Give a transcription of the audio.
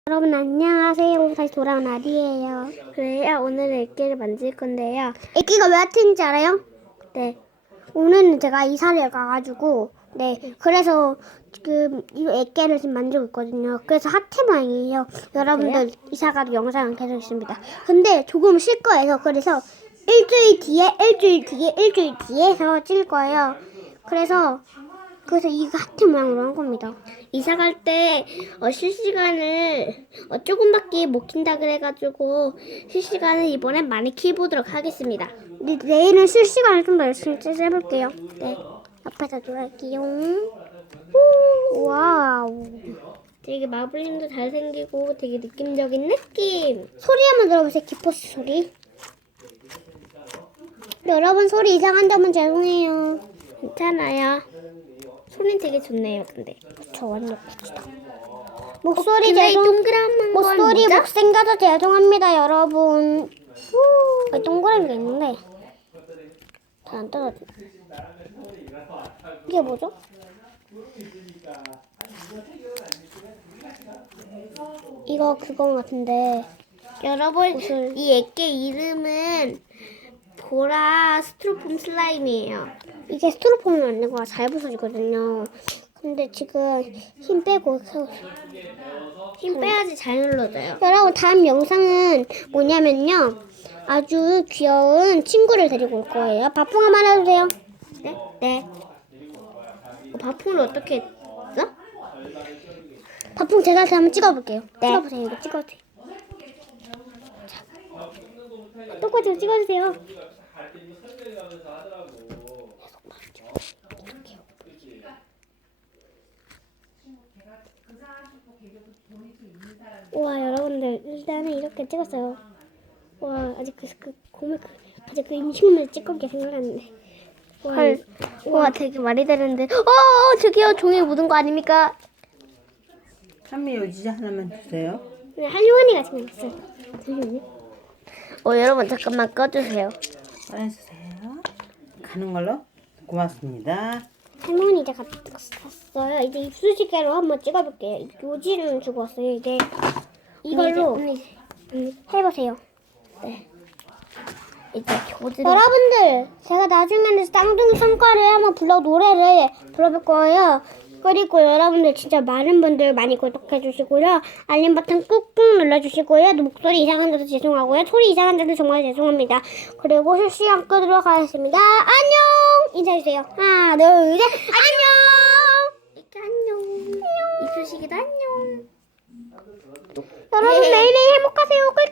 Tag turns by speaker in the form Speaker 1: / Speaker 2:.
Speaker 1: 여러분 안녕하세요. 다시 돌아온 아리예요. 그래요. 오늘은 액기를 만질 건데요. 액기가 왜 핫인지 알아요? 네. 오늘은 제가 이사를 가가지고 그래서 지금 이 액기를 지금 만들고 있거든요. 그래서 핫해 모양이에요. 여러분들 이사가도 영상은 계속 있습니다. 근데 조금 쉴 거예요. 그래서 일주일 뒤에서 찍을 거예요. 그래서 이거 하트 모양으로 한 겁니다. 이사 갈 때 실시간을 조금밖에 못 킨다 그래가지고 실시간을 이번엔 많이 키보도록 하겠습니다. 내일은 실시간을 좀 더 열심히 해볼게요. 네, 앞에서 놀게요. 와우. 되게 마블링도 잘생기고 되게 느낌적인 느낌. 소리 한번 들어보세요. 기포스 소리. 여러분 소리 이상한 점은 죄송해요. 괜찮아요. 소리 되게 좋네요. 근데 저 완전 봅시다. 목소리 동그란 목소리 목 생겨서 죄송합니다, 여러분. 동그라미가 있는데 잘 안 떨어져. 이게 뭐죠? 이거 그거 같은데. 여러분 이 액기 이름은 보라 스티로폼 슬라임이에요. 이게 스티로폼이 안 되고 잘 부서지거든요. 근데 지금 힘 빼야지 잘 눌러져요. 여러분 다음 영상은 뭐냐면요. 아주 귀여운 친구를 데리고 올 거예요. 바풍 한번 해주세요. 네? 네. 바풍을 어떻게 했어? 바풍 제가 한번 찍어볼게요. 네. 찍어보세요. 이거 찍어주세요. 자, 똑같이 찍어주세요. 와 여러분들 일단은 이렇게 찍었어요. 와 아직 아직 그 임신물 찍은 게 생각났네. 와 되게 말이 되는데. 저기요 종이 묻은 거 아닙니까?
Speaker 2: 한미 요지 하나만 주세요.
Speaker 1: 네, 할머니가 지금 있어요. 잠시만요. 여러분 잠깐만 꺼주세요.
Speaker 2: 꺼내주세요. 가는 걸로 고맙습니다.
Speaker 1: 할머니 이제 갔어요. 이제 입수시개로 한번 찍어볼게요. 요지를 주고 왔어요. 이제 이걸로 해보세요. 네. 이제 여러분들 제가 나중에는 쌍둥이 성과를 한번 노래를 불러볼 거예요. 그리고 여러분들 진짜 많은 분들 많이 구독해 주시고요. 알림 버튼 꾹꾹 눌러주시고요. 목소리 이상한 데도 죄송하고요. 소리 이상한 데도 정말 죄송합니다. 그리고 실시간 끄도록 하겠습니다. 안녕! 인사해주세요. 하나, 둘, 셋. 안녕! 이렇게 안녕. 입수시기도 안녕. 여러분 매일매일 행복하세요.